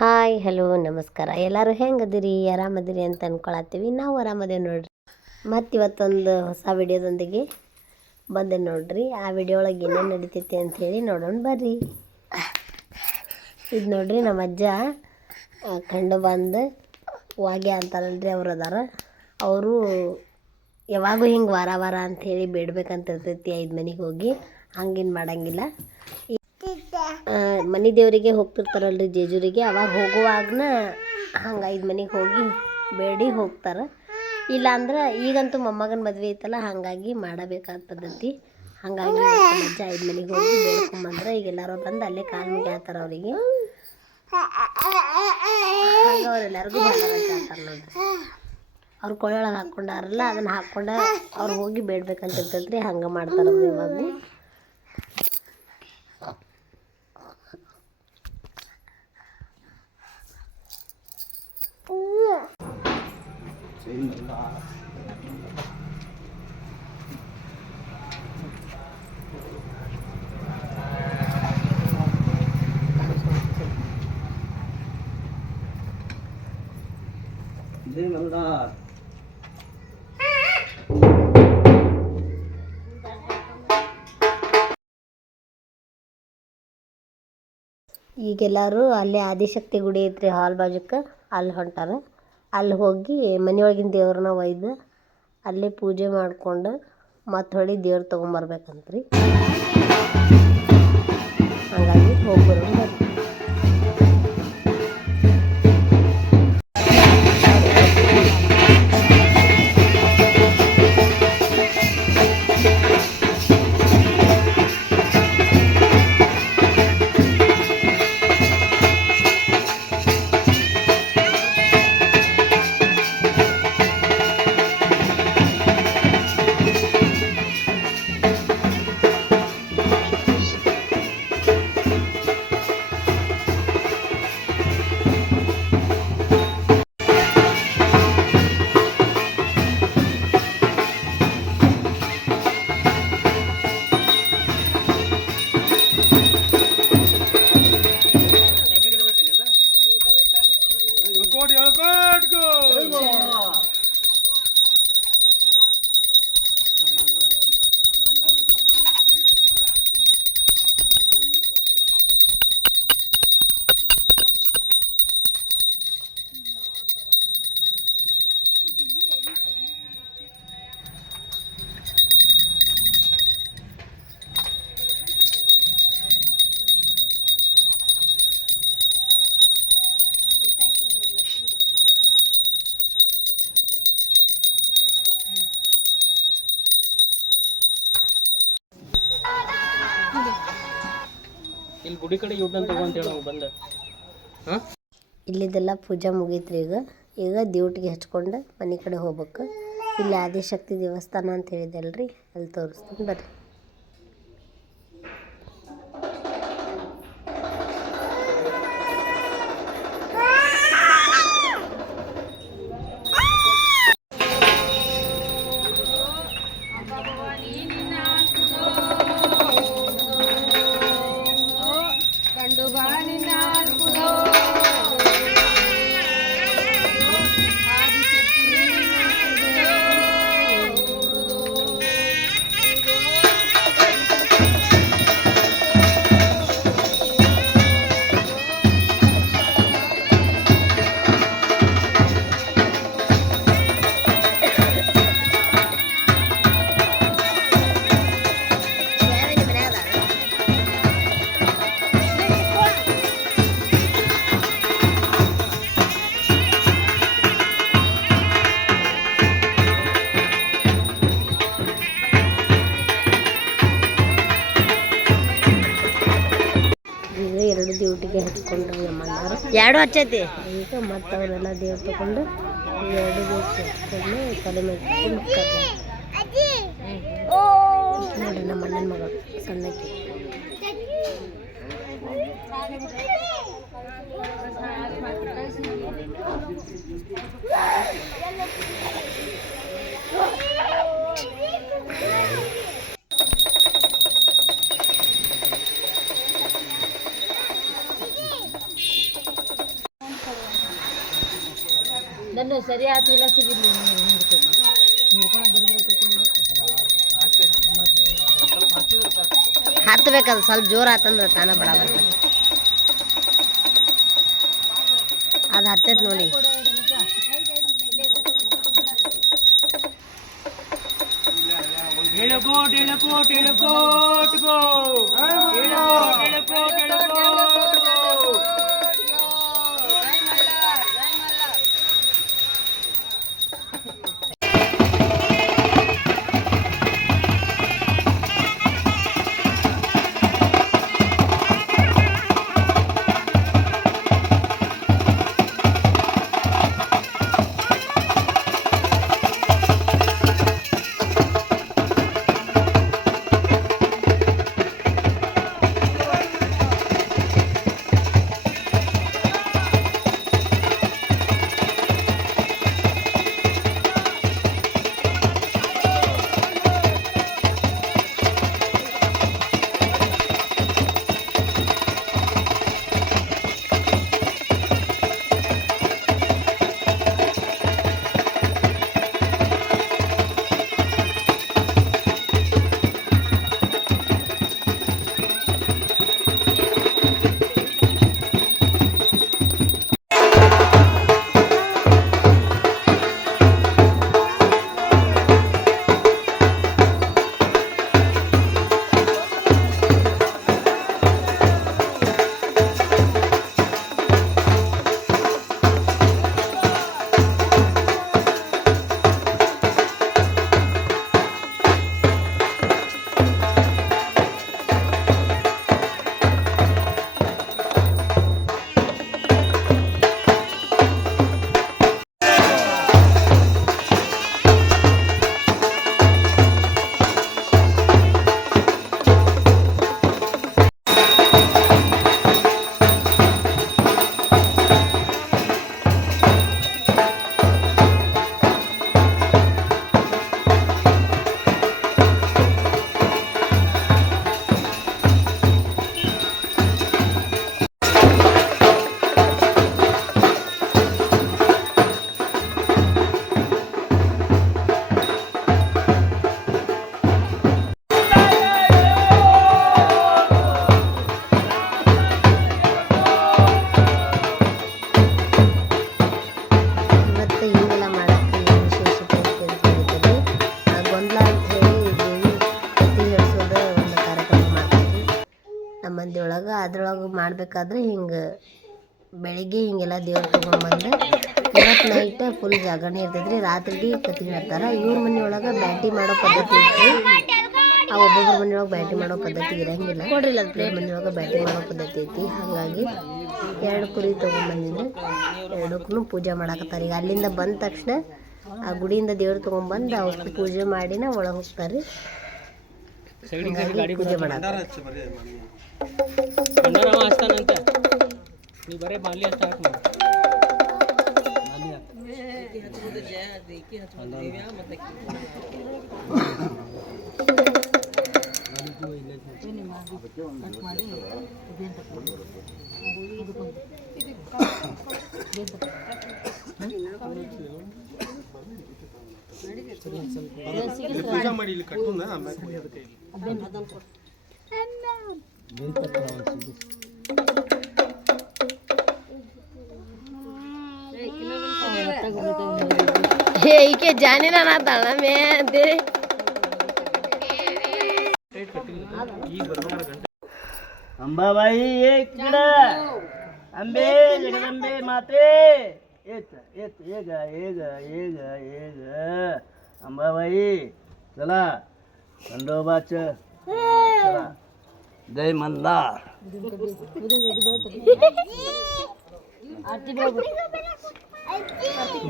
Hi hello ನಮಸ್ಕಾರ. ಎಲ್ಲರೂ ಹೆಂಗದಿರಿ? ಆರಾಮದಿರಿ ಅಂತ ಅಂದ್ಕೊಳತ್ತೀವಿ. ನಾವು ಆರಾಮದೇವಿ ನೋಡ್ರಿ. ಮತ್ತು ಇವತ್ತೊಂದು ಹೊಸ ವಿಡಿಯೋದೊಂದಿಗೆ ಬಂದೆ ನೋಡ್ರಿ. ಆ ವಿಡಿಯೋ ಒಳಗೆ ಏನೇನು ನಡೀತೈತಿ ಅಂಥೇಳಿ ನೋಡೋಣ ಬರ್ರಿ. ಇದು ನೋಡ್ರಿ ನಮ್ಮ ಅಜ್ಜ ಕಂಡು ಬಂದು ವಾಗ್ಯ ಅಂತಾರಲ್ರಿ ಅವ್ರು ಅದಾರ. ಅವರು ಯಾವಾಗೂ ಹಿಂಗೆ ವಾರ ವಾರ ಅಂಥೇಳಿ ಬೇಡ್ಬೇಕಂತ ಇರ್ತೈತಿ 5 ಮನೆಗೆ ಹೋಗಿ. ಹಂಗೇನು ಮಾಡಂಗಿಲ್ಲ. ಮನೆ ದೇವರಿಗೆ ಹೋಗ್ತಿರ್ತಾರಲ್ರಿ ಜೇಜೂರಿಗೆ, ಅವಾಗ ಹೋಗುವಾಗನ ಹಂಗೆ 5 ಮನೆಗೆ ಹೋಗಿ ಬೇಡಿ ಹೋಗ್ತಾರೆ. ಇಲ್ಲಾಂದ್ರೆ ಈಗಂತೂ ಮೊಮ್ಮಗನ ಮದುವೆ ಐತಲ್ಲ, ಹಾಗಾಗಿ ಮಾಡಬೇಕಾದ ಪದ್ಧತಿ. ಹಾಗಾಗಿ ಅಜ್ಜ 5 ಮನೆಗೆ ಹೋಗಿ ಬೇಡ್ಕೊಂಬಂದ್ರೆ ಈಗ ಎಲ್ಲರೂ ಬಂದು ಅಲ್ಲೇ ಕಾಲು ಮುಗಿ ಹೇಳ್ತಾರೆ ಅವರಿಗೆ. ಹಂಗೆ ಅವರೆಲ್ಲರಿಗೂ ಹೇಳ್ತಾರೆ ನೋಡ್ರಿ. ಅವ್ರು ಕೊಳ್ಳೊಳಗೆ ಹಾಕ್ಕೊಂಡಾರಲ್ಲ, ಅದನ್ನು ಹಾಕ್ಕೊಂಡು ಅವ್ರು ಹೋಗಿ ಬೇಡ್ಬೇಕಂತ ಇರ್ತೈತ್ರಿ. ಹಂಗೆ ಮಾಡ್ತಾರೆ ಅವ್ರು ಯಾವಾಗೂ. ಈಗೆಲ್ಲರೂ ಅಲ್ಲೇ ಆದಿಶಕ್ತಿ ಗುಡಿ ಐತ್ರಿ ಹಾಲ್ ಬಾಜುಕ್ಕೆ, ಅಲ್ಲಿ ಹೊಂಟಾರ. ಅಲ್ಲಿ ಹೋಗಿ ಮನೆಯೊಳಗಿನ ದೇವ್ರನ್ನ ಒಯ್ದು ಅಲ್ಲೇ ಪೂಜೆ ಮಾಡಿಕೊಂಡು ಮತ್ತು ಹೊಳ್ಳಿ ದೇವ್ರು ತೊಗೊಂಬರ್ಬೇಕಂತ್ರಿ. ಹಾಗಾಗಿ ಹೋಗ್ಬರೋಣ ಬರ್ರಿ. ಇಲ್ಲಿ ಗುಡಿ ಕಡೆ ಯೂಟರ್ನ್ ತಗೋ ಅಂತ ಹೇಳಿ ಬಂದ. ಇಲ್ಲಿದ್ದೆಲ್ಲ ಪೂಜೆ ಮುಗೀತ್ರಿ. ಈಗ ಡ್ಯೂಟಿಗೆ ಹಚ್ಕೊಂಡು ಮನೆ ಕಡೆ ಹೋಗ್ಬೇಕು. ಇಲ್ಲಿ ಆದಿಶಕ್ತಿ ದೇವಸ್ಥಾನ ಅಂತ ಹೇಳಿದೆಲ್ರಿ, ಅಲ್ಲಿ ತೋರಿಸ್ತೀನಿ ಬರ್ರಿ. ಎರಡು ಡ್ಯೂಟಿಗೆ ಹಚ್ಕೊಂಡ್ರಿ ನಮ್ಮಣ್ಣರು. 2 ಹಚ್ಚೈತಿ ಈಗ. ಮತ್ತು ಅವರೆಲ್ಲ ದೇವ್ರು ತಗೊಂಡು 2 ಡ್ಯೂಟಿ ಹಚ್ಕೊಂಡು ತಲೆ ಮೇಲೆ ನೋಡ್ರಿ ನಮ್ಮ ಅಣ್ಣನ ಮಗಳು ಸಣ್ಣಕ್ಕೆ. ನನ್ನ ಸರಿ ಆತು ಇಲ್ಲ ಸಿಗಿರ್ಲಿ ಹತ್ತಬೇಕದು ಸ್ವಲ್ಪ ಜೋರು ಆತಂದ್ರೆ ತಾನ ಬಡ ಅದು ಹತ್ತೈತೆ ನೋಡಿ. ಮಂದಿಯೊಳಗೆ ಅದ್ರೊಳಗೆ ಮಾಡ್ಬೇಕಾದ್ರೆ ಹಿಂಗೆ ಬೆಳಿಗ್ಗೆ ಹಿಂಗೆಲ್ಲ ದೇವ್ರು ತೊಗೊಂಡ್ಬಂದು ಇವತ್ತು ನೈಟ್ ಫುಲ್ ಜಾಗರಣೆ ಇರ್ತೈತ್ರಿ. ರಾತ್ರಿ ಕತ್ತಿ ಹೇಳ್ತಾರೆ. ಇವ್ರ ಮನೆಯೊಳಗೆ ಬ್ಯಾಟಿ ಮಾಡೋ ಪದ್ಧತಿ ಐತ್ರಿ. ಆ ಒಬ್ಬೊಬ್ಬರ ಮನೆಯೊಳಗೆ ಬ್ಯಾಟಿ ಮಾಡೋ ಪದ್ಧತಿ ಇರಂಗಿಲ್ಲ. ಕೊಡ್ರಿಲ್ಲ ಪ್ಲೇಟ್ ಮನೆಯೊಳಗೆ ಬ್ಯಾಟಿ ಮಾಡೋ ಪದ್ಧತಿ ಐತಿ. ಹಾಗಾಗಿ 2 ಕುರಿ ತೊಗೊಂಡ್ಬಂದಿದ್ರೆ 2ಕ್ಕೂ ಪೂಜೆ ಮಾಡಾಕತ್ತಾರೆ. ಈಗ ಅಲ್ಲಿಂದ ಬಂದ ತಕ್ಷಣ ಆ ಗುಡಿಯಿಂದ ದೇವ್ರು ತೊಗೊಂಡ್ಬಂದು ಅವಕ್ಕೆ ಪೂಜೆ ಮಾಡಿನ ಒಳಗೆ ಹೋಗ್ತಾರೆ. ಹಾಗಾಗಿ ಪೂಜೆ ಮಾಡಾಕ ಹಚ್ತಾನಂತೆ ನೀ ಬರೇ ಬಾಲಿ ಸ್ಟಾರ್ಟ್ ಮಾಡಿ. ಪೂಜೆ ಮಾಡಿ ಇಲ್ಲಿ ಕಟ್ಟುಂದ ಈಕೆ ಜಾನಿನ ನಾತಾಳ ಮೇ ಅಂತೀರಿ. अंबाबाई एक गिड़ा अंबे जगदंबे माते येत येत ये अंबाबाई चला खंडोबाच चला जय मल्हार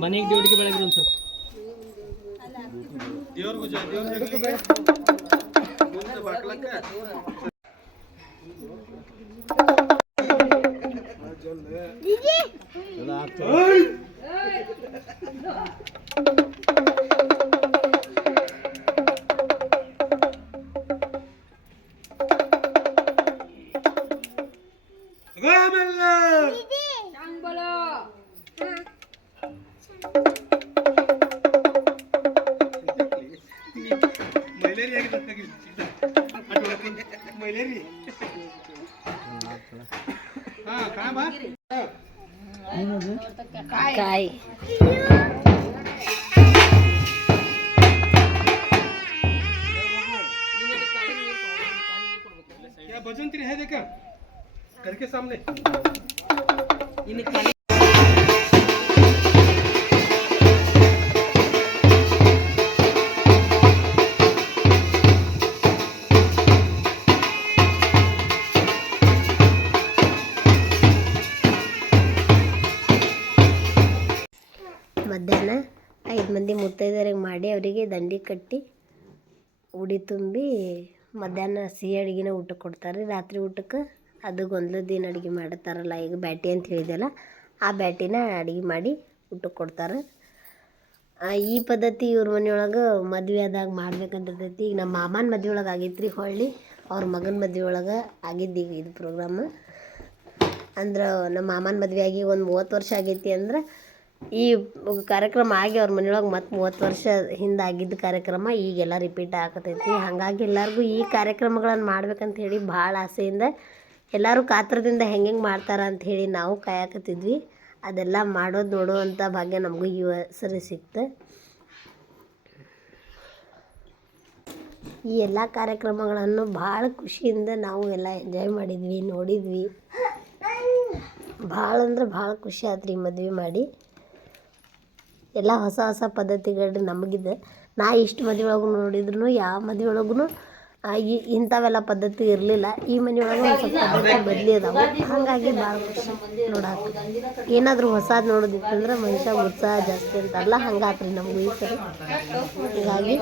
ಮನೆಗೆ ದೇವರಿಗೆ ಬೆಳಗ್ರಿ ಒಂದು ಸ್ವಲ್ಪ ದೇವ್ರಿಗೂ ಬಾಕ್ಲಕ್ಕ ಕಾಯಿ क्या बजंतरी है देखा घर के सामने ಮಧ್ಯಾಹ್ನ 5 ಮಂದಿ ಮುತ್ತೈದೆಯರಿಗೆ ಮಾಡಿ ಅವರಿಗೆ ದಂಡಿ ಕಟ್ಟಿ ಉಡಿ ತುಂಬಿ ಮಧ್ಯಾಹ್ನ ಸಿಹಿ ಅಡುಗೆನ ಊಟಕ್ಕೆ ಕೊಡ್ತಾರೆ. ರಾತ್ರಿ ಊಟಕ್ಕೆ ಅದು ಗೊಂದಲದ್ದೇನು ಅಡುಗೆ ಮಾಡ್ತಾರಲ್ಲ, ಈಗ ಬ್ಯಾಟಿ ಅಂತ ಹೇಳಿದೆಲ್ಲ ಆ ಬ್ಯಾಟಿನ ಅಡುಗೆ ಮಾಡಿ ಊಟಕ್ಕೆ ಕೊಡ್ತಾರೆ. ಈ ಪದ್ಧತಿ ಇವ್ರ ಮನೆಯೊಳಗೆ ಮದುವೆ ಆದಾಗ ಮಾಡ್ಬೇಕಂತಿರ್ತೈತಿ. ಈಗ ನಮ್ಮ ಮಾಮನ ಮದುವೆ ಒಳಗೆ ಆಗೈತೆ ರೀ, ಹೊಳ್ಳಿ ಅವ್ರ ಮಗನ ಮದುವೆ ಒಳಗೆ ಆಗಿದ್ದು ಈಗ ಇದು ಪ್ರೋಗ್ರಾಮ್. ಅಂದ್ರೆ ನಮ್ಮ ಮಾಮನ ಮದುವೆ ಆಗಿ ಒಂದು 30 ವರ್ಷ ಆಗೈತಿ. ಅಂದ್ರೆ ಈ ಕಾರ್ಯಕ್ರಮ ಆಗಿ ಅವ್ರ ಮನೆಯೊಳಗೆ ಮತ್ತು 30 ವರ್ಷ ಹಿಂದೆ ಆಗಿದ್ದ ಕಾರ್ಯಕ್ರಮ ಈಗೆಲ್ಲ ರಿಪೀಟ್ ಆಗತೈತಿ. ಹಾಗಾಗಿ ಎಲ್ಲರಿಗೂ ಈ ಕಾರ್ಯಕ್ರಮಗಳನ್ನು ಮಾಡ್ಬೇಕಂತ ಹೇಳಿ ಭಾಳ ಆಸೆಯಿಂದ ಎಲ್ಲರೂ ಕಾತ್ರದಿಂದ ಹೆಂಗೆ ಮಾಡ್ತಾರೆ ಅಂತ ಹೇಳಿ ನಾವು ಕಾಯಕತ್ತಿದ್ವಿ. ಅದೆಲ್ಲ ಮಾಡೋದು ನೋಡುವಂಥ ಭಾಗ್ಯ ನಮಗೂ ಈ ಸರಿ ಸಿಕ್ತು. ಈ ಎಲ್ಲ ಕಾರ್ಯಕ್ರಮಗಳನ್ನು ಭಾಳ ಖುಷಿಯಿಂದ ನಾವು ಎಲ್ಲ ಎಂಜಾಯ್ ಮಾಡಿದ್ವಿ, ನೋಡಿದ್ವಿ. ಭಾಳ ಅಂದ್ರೆ ಭಾಳ ಖುಷಿ ಆಯ್ತು ರೀ ಮದುವೆ ಮಾಡಿ. ಎಲ್ಲ ಹೊಸ ಹೊಸ ಪದ್ಧತಿಗಳು ನಮಗಿದೆ. ನಾ ಇಷ್ಟು ಮದುವೆ ಒಳಗೂ ನೋಡಿದ್ರು ಯಾವ ಮದುವೆ ಒಳಗೂ ಇಂಥವೆಲ್ಲ ಪದ್ಧತಿ ಇರಲಿಲ್ಲ. ಈ ಮನೆಯೊಳಗೆ ಒಂದು ಸ್ವಲ್ಪ ಪದ್ಧತಿ ಬದಲಿ ಅದಾವೆ. ಹಾಗಾಗಿ ಭಾಳ ಖುಷಿ ನೋಡಕ್ಕೆ. ಏನಾದರೂ ಹೊಸದು ನೋಡೋದಿತ್ತಂದ್ರೆ ಮನುಷ್ಯ ಉತ್ಸಾಹ ಜಾಸ್ತಿ ಅಂತಾರಲ್ಲ, ಹಂಗಾತ್ರಿ ನಮಗೂ ಈ ಸರಿ. ಹೀಗಾಗಿ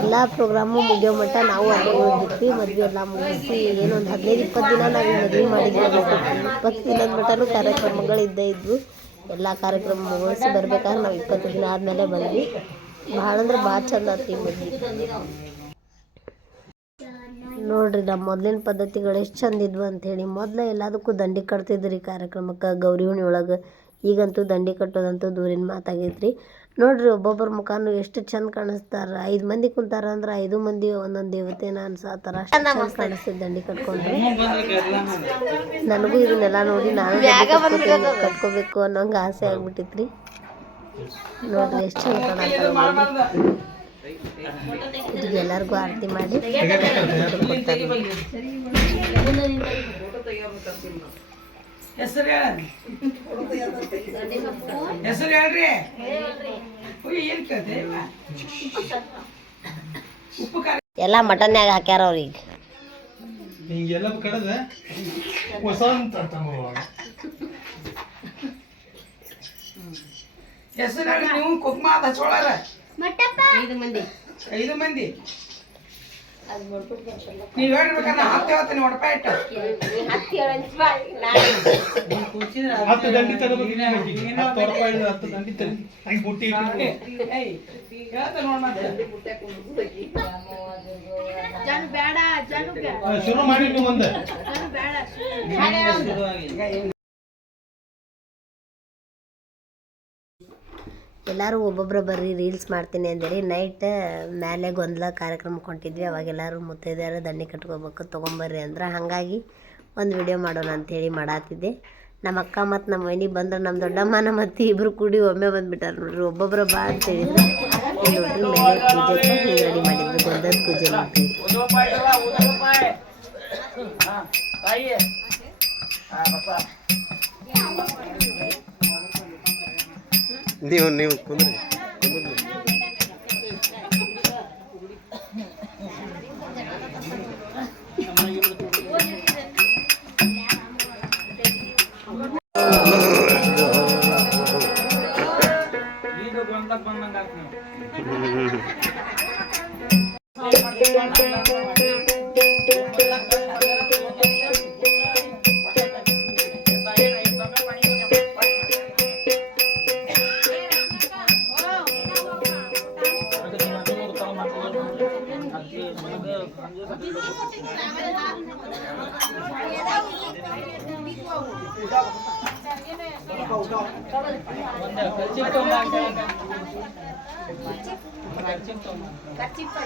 ಎಲ್ಲ ಪ್ರೋಗ್ರಾಮು ಮುಗಿಯೋ ಮಟ್ಟ ನಾವು ಅಲ್ಲೇ ಹೋಗಿದ್ವಿ. ಮದುವೆ ಎಲ್ಲ ಮುಗಿಸಿ ಏನೋ ಒಂದು 15-20 ದಿನ ನಾವು ಮದುವೆ ಮಾಡಿದ್ವಿ. 20 ದಿನದ ಮಟ್ಟನೂ ಕಾರ್ಯಕ್ರಮಗಳು ಇದ್ದೇ ಇದ್ವು. ಎಲ್ಲ ಕಾರ್ಯಕ್ರಮ ಮುಗಿಸಿ ಬರ್ಬೇಕಾದ್ರೆ ನಾವು 20 ದಿನ ಆದಮೇಲೆ ಬಂದ್ವಿ. ಭಾಳ ಅಂದ್ರೆ ಭಾಳ ಚಂದ ಆಯ್ತು ಈ ಮದ್ವೆ. ನೋಡ್ರಿ ನಮ್ಮ ಮೊದಲಿನ ಪದ್ಧತಿಗಳು ಎಷ್ಟು ಚಂದ ಇದ್ವು ಅಂಥೇಳಿ. ಮೊದಲು ಎಲ್ಲದಕ್ಕೂ ದಂಡಿ ಕಟ್ತಿದ್ರಿ ಕಾರ್ಯಕ್ರಮಕ್ಕೆ, ಗೌರಿ ಹುಣ್ಣಿ ಒಳಗೆ. ಈಗಂತೂ ದಂಡಿ ಕಟ್ಟೋದಂತೂ ದೂರಿನ ಮಾತಾಗೈತ್ರಿ. ನೋಡ್ರಿ ಒಬ್ಬೊಬ್ಬರ ಮುಖಾನು ಎಷ್ಟು ಚಂದ ಕಾಣಿಸ್ತಾರೆ. 5 ಮಂದಿ ಕುಂತಾರ ಅಂದ್ರೆ 5 ಮಂದಿ ಒಂದೊಂದು ದೇವತೆನ ಅನ್ಸತ್ತಾರ. ಅಷ್ಟು ಚಂದ ಕಾಣಿಸ್ತೈತೆ ದಂಡಿ ಕಟ್ಕೊಂಡ್ರೆ. ನನಗೂ ಇದನ್ನೆಲ್ಲ ನೋಡಿ ನಾನು ಕಟ್ಕೋಬೇಕು ಅನ್ನೋಂಗೆ ಆಸೆ ಆಗ್ಬಿಟ್ಟಿತ್ರಿ. ನೋಡ್ರಿ ಎಷ್ಟು ಚಂದ ಕಾಣತ್ತಾರ. ಇದಕ್ಕೆ ಎಲ್ಲರಿಗೂ ಆರತಿ ಮಾಡಿ ಕೊಡ್ತಾರೆ. ಎಲ್ಲ ಮಟನ್ಯಾಗ ಹಾಕ್ಯಾರ ಅವ್ರಿಗೆ. ಹಿಂಗೆಲ್ಲ ಕಡದ ಹೊಸ ಹೆಸರು ನೀವು ಕುಕ್ಮ ಹಚ್ಚೋಳಾರ 5 ಮಂದಿ ನೀವು ಹೇಳ್ಬೇಕಂದ್ರೆ 10 ಹೇಳ್ತೀನಿ ಒಡಪ ಇಟ್ಟು 10 ದಂಡಿ ತಗೋಬೇಕು. 10 ರೂಪಾಯಿ 10 ದಂಡಿ ತಗೊಂಡು ಹಂಗೆ ಬುಟ್ಟಿ ಶುರು ಮಾಡಿ ನೀವು ಮುಂದೆ. ಎಲ್ಲರೂ ಒಬ್ಬೊಬ್ಬರು ಬರ್ರಿ ರೀಲ್ಸ್ ಮಾಡ್ತೀನಿ ಅಂದೇಳಿ ನೈಟ್ ಮೇಲೆ ಗೊಂದಲ ಕಾರ್ಯಕ್ರಮಕ್ಕೆ ಹೊಂಟಿದ್ವಿ. ಅವಾಗೆಲ್ಲರೂ ಮುತ್ತೈದೆಯರು ದಂಡಿ ಕಟ್ಕೋಬೇಕು ತೊಗೊಂಬರ್ರಿ ಅಂದ್ರೆ, ಹಾಗಾಗಿ ಒಂದು ವಿಡಿಯೋ ಮಾಡೋಣ ಅಂಥೇಳಿ ಮಾಡಾತಿದ್ದೆ. ನಮ್ಮ ಅಕ್ಕ ಮತ್ತು ನಮ್ಮ ಮನೆ ಬಂದ್ರೆ ನಮ್ಮ ದೊಡ್ಡಮ್ಮನ ಮತ್ತು ಇಬ್ಬರು ಕೂಡಿ ಒಮ್ಮೆ ಬಂದುಬಿಟ್ಟಾರೆ ನೋಡ್ರಿ. ಒಬ್ಬೊಬ್ಬರು ಬಾ ಅಂತ ಹೇಳಿದ್ರು. ನೋಡ್ರಿ ಮೇಲೆ ಪೂಜೆಗೆ ಹಿಂಗೆ ರೆಡಿ ಮಾಡಿದ್ರು, ಗೊಂದದ ಪೂಜೆ ಮಾಡ್ತೀವಿ. ನೀವು ಕುಂದ್ರಿ ಕರ್ಚಿಪ್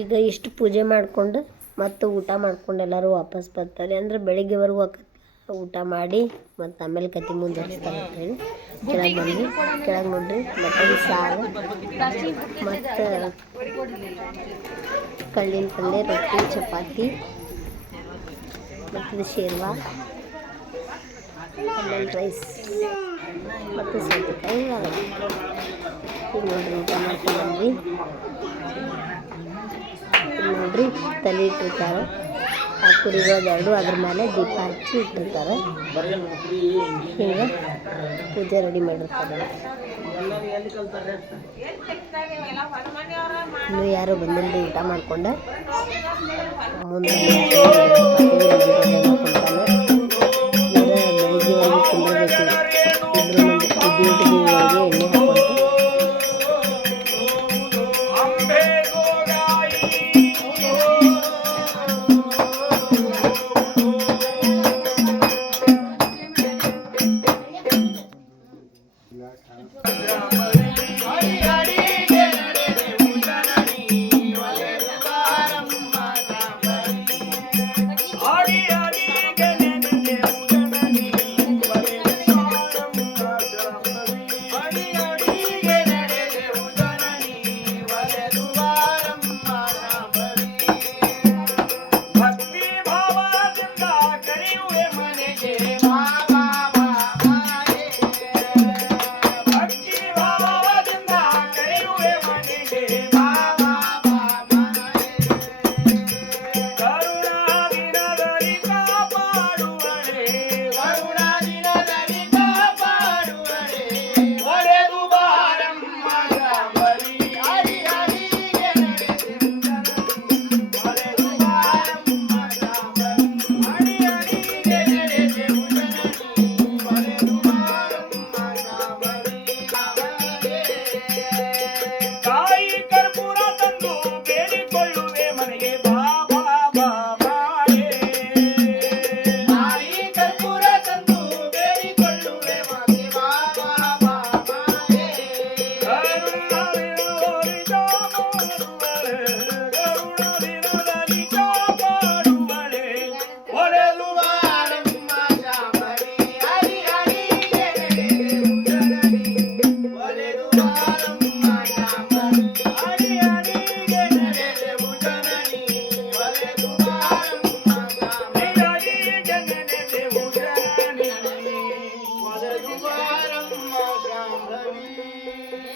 ಈಗ ಇಷ್ಟು ಪೂಜೆ ಮಾಡಿಕೊಂಡು ಮತ್ತು ಊಟ ಮಾಡ್ಕೊಂಡು ಎಲ್ಲರೂ ವಾಪಸ್ ಬರ್ತಾರೆ. ಅಂದರೆ ಬೆಳಿಗ್ಗೆವರೆಗೂ ಊಟ ಮಾಡಿ ಮತ್ತು ಆಮೇಲೆ ಕತೆ ಮುಂದುವರಿಸ್ತಾರೆ ಅಂತೇಳಿ ಕೆಳಗೆ ಬಂದ್ವಿ. ಕೆಳಗೆ ನೋಡ್ರಿ ಮಟನ್ ಸಾರು ಮತ್ತು ಕಳ್ಳಿನ ಪಲ್ಯ, ರೊಟ್ಟಿ, ಚಪಾತಿ ಮತ್ತು ಶೇರ್ವಾ, ಲೆಮನ್ ರೈಸ್ ಮತ್ತು ಸೌತೆಕಾಯಿ ಈಗ ನೋಡ್ರಿ ಊಟ ಮಾಡ್ಕೊಂಡು ಬಂದ್ವಿ. ನೋಡ್ರಿ ತಲೆ ಇಟ್ಟಿರ್ತಾರೆ, ಆ ಕುರಿಗಳದೆರಡು ಅದ್ರ ಮೇಲೆ ದೀಪ ಹಚ್ಚಿ ಇಟ್ಟಿರ್ತಾರೆ. ಹಿಂಗೆ ಪೂಜೆ ರೆಡಿ ಮಾಡಿರ್ತಾರೆ. ಇನ್ನು ಯಾರು ಬಂದಿಲ್ಲ ಊಟ ಮಾಡ್ಕೊಂಡು ಮುಂದೆ ಬೆಳಿಗ್ಗೆವರೆಗೂ ಕುಂದಿರ್ಬೇಕು. ಇಬ್ಬರು ಡ್ಯೂಟಿಗೆ ಹೋಗಿ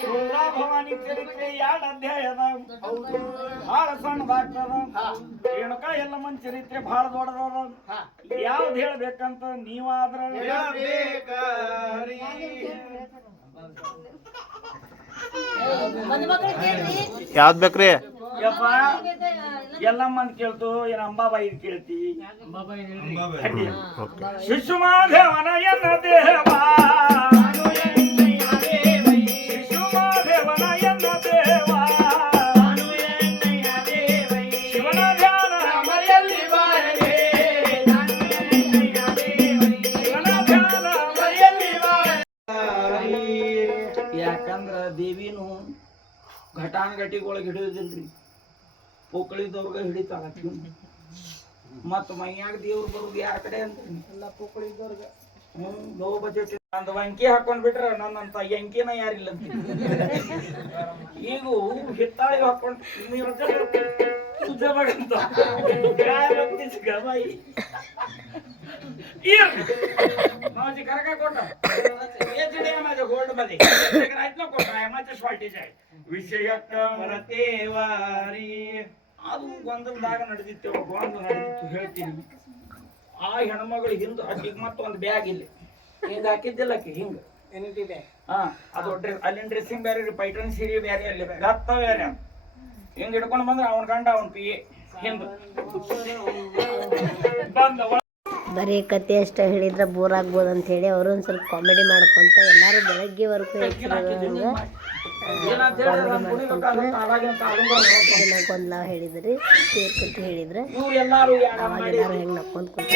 ಎಣ್ಣೆ ಹಾಕೊಂಡು ಚರಿತ್ರೆ 2 ಅಧ್ಯಾಯದ ಬಹಳ ಸಣ್ಣದಾಗ್ತದ. ರೇಣುಕಾ ಯಲ್ಲಮ್ಮನ ಚರಿತ್ರೆ ಬಹಳ ದೊಡ್ಡದದ. ಯಾವ್ದು ಹೇಳ್ಬೇಕಂತ ನೀವಾದ್ರ ಯಾವ್ದು ಬೇಕ್ರಿ? ಯಪ್ಪ ಯಲ್ಲಮ್ಮನ್ ಕೇಳ್ತು ಏನ ಅಂಬಾಬಾಯಿ ಕೇಳ್ತಿ? ಶಿಶುಮಾಧವನ ಎನ್ನ ದೇವ ಶಿಶುಮಾಧವನ ಯಾಕಂದ್ರ ದೇವಿನು ಘಟಾನುಘಟಿಗೊಳಗೆ ಹಿಡಿಯೋದಿಲ್ರಿ, ಪೋಕಳಿದವ್ರಿಗೆ ಹಿಡಿತಾಳ. ಮತ್ತ ಮೈಯಾಗ ದೇವ್ರು ಬರುದು ಯಾರ ಕಡೆ ಅಂತ ಎಲ್ಲ ಪೋಕಳಿದವ್ರಿಗೆ. ಲೋ ಬಜೆಟ್ ಒಂದು ಅಂಕಿ ಹಾಕೊಂಡ್ ಬಿಟ್ರ ನನ್ನಂತ ಅಂಕಿನ ಯಾರಿಲ್ಲ ಅಂತ. ಈಗ ಹಿತ್ತಾಳಿ ಹಾಕೊಂಡ್ ವಿಷಯಕ್ಕ ಅದು ಗೊಂದಲದಾಗ ನಡೆದಿತ್ತು, ಗೊಂದಲ ನಡೆದಿತ್ತು ಹೇಳ್ತೀನಿ. ಆ ಹೆಣ್ಮಗಳು ಹಿಂದ ಅಕ್ಕಿಗೆ ಮತ್ತೊಂದು ಬ್ಯಾಗ್ ಇಲ್ಲಿ ಹಿಂಗ ಹಾಕಿದ್ದಿಲ್ಲ, ಅಕ್ಕಿ ಹಿಂಗ ಅದು ಅಲ್ಲಿನ ಡ್ರೆಸ್ಸಿಂಗ್ ಬೇರೆ ರೀ, ಪೈಟನ್ ಸೀರೆ ಬೇರೆ, ಅಲ್ಲಿ ಗತ್ತ ಬೇರೆ. ಹಿಂಗ ಹಿಡ್ಕೊಂಡು ಬಂದ್ರೆ ಅವನ ಗಂಡ ಅವನ ಪಿ ಎ ಹಿಂದ ಬಂದ. ಬರೀ ಕತೆ ಅಷ್ಟ ಹೇಳಿದ್ರೆ ಬೋರ್ ಆಗ್ಬೋದು ಅಂತ ಹೇಳಿ ಅವರು ಒಂದು ಸ್ವಲ್ಪ ಕಾಮಿಡಿ ಮಾಡ್ಕೊಂತ ಎಲ್ಲರೂ ಬೆಳಗ್ಗೆವರೆಗೂ ಗೊಂದಲ ಹೇಳಿದ್ರಿ, ತೇರ್ ಕತೆ ಹೇಳಿದ್ರೆ ಅವಾಗ ಎಲ್ಲರೂ ಹೆಂಗೆ ನಕ್ಕೊಂತ ಕುಂತ.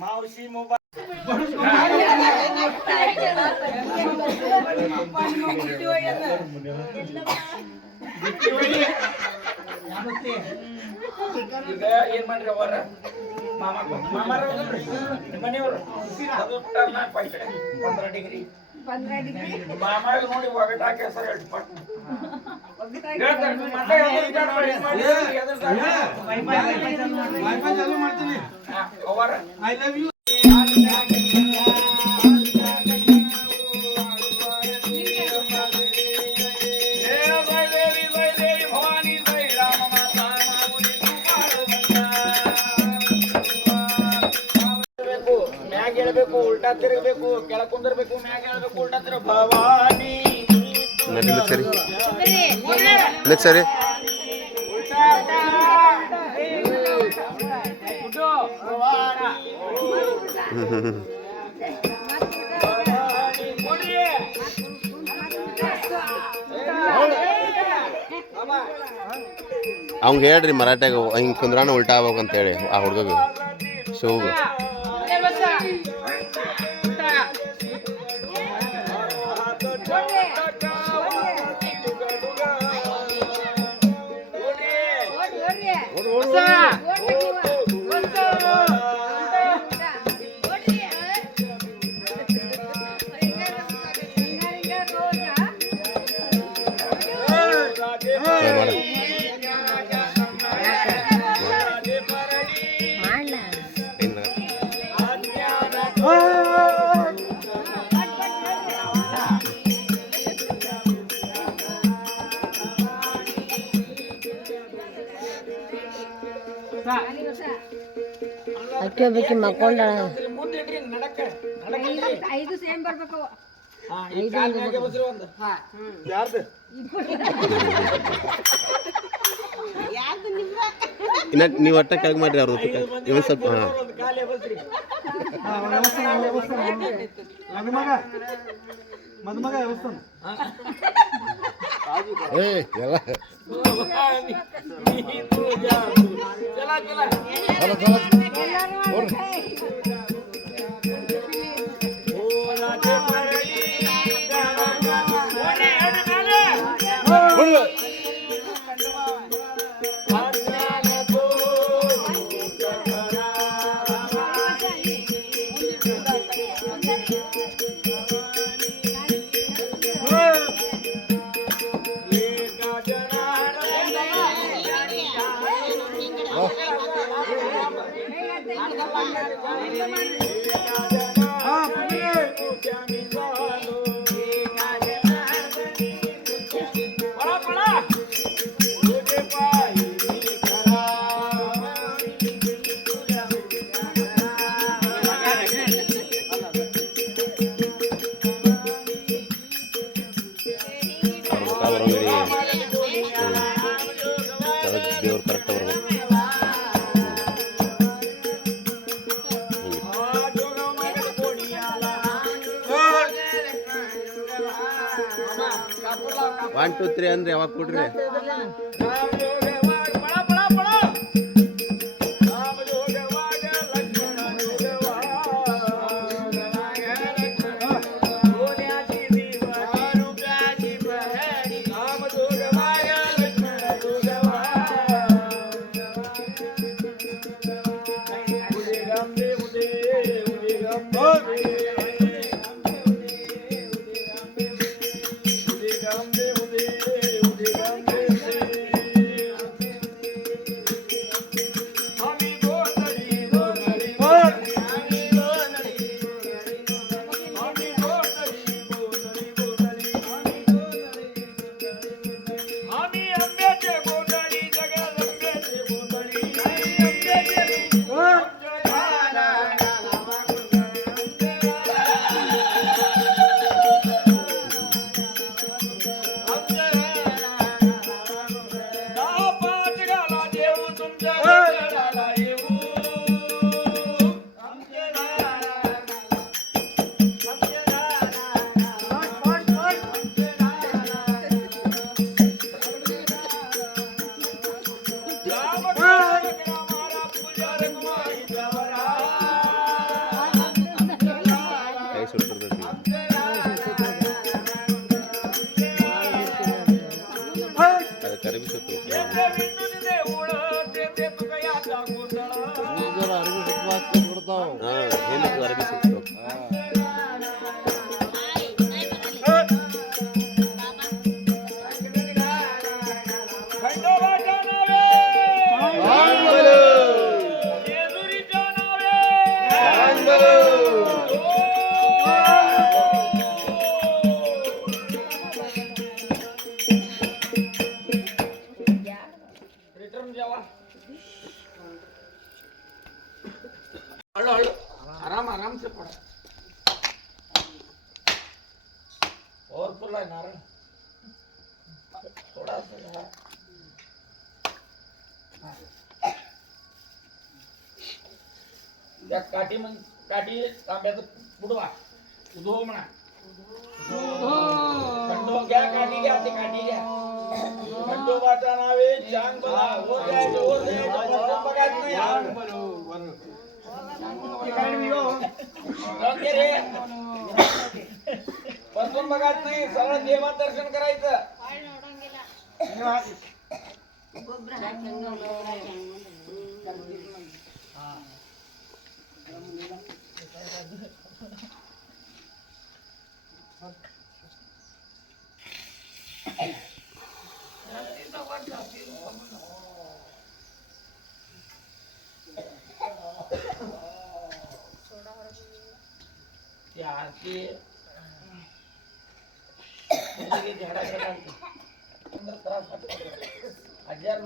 ಮಾವಸಿ ಮೊಬೈಲ್ ಈಗ ಏನ್ ಮಾಡ್ರಿ ಅವರ ಮಾಮಾರ ಮನೆಯವರು 15 ಡಿಗ್ರಿ ಮಾಮಾಗ ನೋಡಿ ಒಗಟ್ ಹಾಕಿ ಹೆಸರು ಹೇಳ್ಪಟ್ಟು ಅವರ ಐ ಲವ್ ಯು. ಮ್ಯಾಗ ಹೇಳ್ಬೇಕು, ಉಲ್ಟಾ ತಿರುಗಬೇಕು, ಕೆಳ ಕುಂದಿರ್ಬೇಕು, ಮ್ಯಾಗ ಹೇಳ್ಬೇಕು, ಉಲ್ಟಾ ತಿರುಗ. ಭವಾನಿ ಸರಿ ಸರಿ ಅವ್ಗೆ ಹೇಳ್ರಿ ಮರಾಠ್ಯಾಗ ಹಿಂಗೆ ಕುಂದ್ರಾಣ ಉಲ್ಟಾ ಆಗ್ಬೇಕಂತ ಹೇಳಿ ಆ ಹುಡುಗ ಶಿವಗ. ಅಕ್ಕಿ ಒಬ್ಬಾಕಿ ಮಕ್ಕೊಂಡ ಮುಂದಿಡ್ರಿ ನಡಕ್ಕೆ ನಡಕ್ಕೆ 5 ಸೇಮ್ ಬರ್ಬೇಕು. ಹಾ ಈ ಕಾಲ್ ಮ್ಯಾಗೆ ಬಸ್ರಿ ಒಂದು. ಹಾ ಯಾರ್ದು ಇನ್ನ ನೀವು ಒಟ್ಟ ಕೆಳಗೆ ಮಾಡ್ರಿ ಅವ್ರ ಇವನ್ ಸ್ವಲ್ಪ ಹಾಂ ಒಂದು ಕಾಲೇ ಬಸ್ರಿ. ಮದುಮಗ ವ್ಯವಸ್ಥಾನ ಏ ಎಲ್ಲ ಚಲ ಚಲ ದೇವ್ರು ಕರೆಕ್ಟ್ ಬರ್ಬೇಕು. ಒನ್ ಟು ತ್ರೀ ಅಂದ್ರೆ ಯಾವಾಗ ಕೊಡ್ರಿ? आराम आराम से पढ़ो और फुल है नारायण थोड़ा सा या काठी मन काठी तांब्याचं बुडवा उधो म्हणा खंडो घ्या काठी घ्या ते काठी घ्या खंडोबाच्या नावे चांग बघा वर द्यायचं बघायचं नाही बसून बघाच नाही सगळं देवा दर्शन करायचं हजार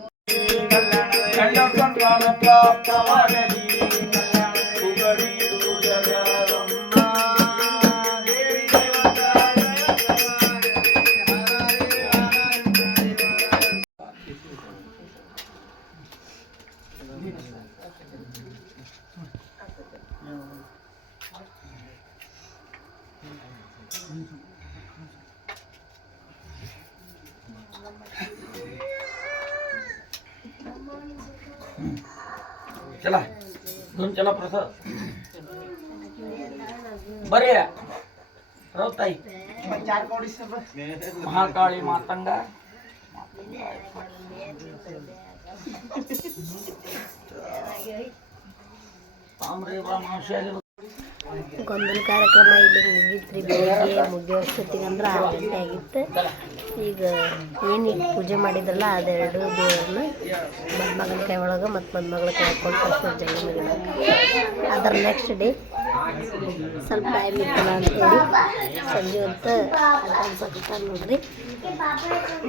चला घेऊन चला प्रसाद बरे ताई महाकाळी मातंगा तांबरे मावशी आले ಗೊಂದಲ ಕಾರ್ಯಕ್ರಮ ಇಲ್ಲಿ ಮುಗೀತ್ರಿ. ಬೆಳಿಗ್ಗೆ ಮುಗಿಯೋಷ್ಟೊತ್ತಿಗೆ ಅಂದ್ರೆ 6 ಗಂಟೆ ಆಗಿತ್ತು. ಈಗ ಏನೀಗ ಪೂಜೆ ಮಾಡಿದ್ರಲ್ಲ ಅದೆರಡು ದೇವ್ರನ್ನ ಮದುಮಗನ ಕೈ ಒಳಗೆ ಮತ್ತು ಮದುಮಗಳ ಕೈ ಹಾಕೊಂಡು ಫಸ್ಟ್ ಜಗಳ ಮುಗಿಬೇಕು. ಅದರ ನೆಕ್ಸ್ಟ್ ಡೇ ಸ್ವಲ್ಪ ಟೈಮ್ ಇತ್ತಲ್ಲ ಅಂತೇಳಿ ಸಂಜೆ ಹೊತ್ತು ಅನ್ಸಕ್ಕೆ ನೋಡ್ರಿ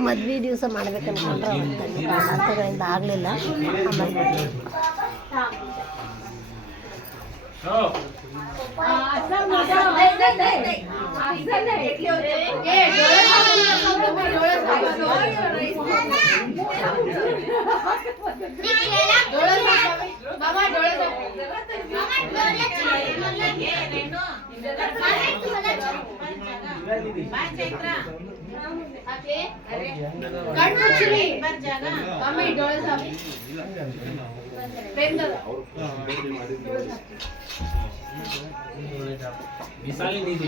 ಮದ್ವೆ ದಿವಸ ಮಾಡ್ಬೇಕು ಅನ್ಕೊಂಡ್ರೆ ಅವತ್ತು ಕಾರಣಾಂತರಗಳಿಂದ ಆಗಲಿಲ್ಲ. ಆಮೇಲೆ विशाली दीदी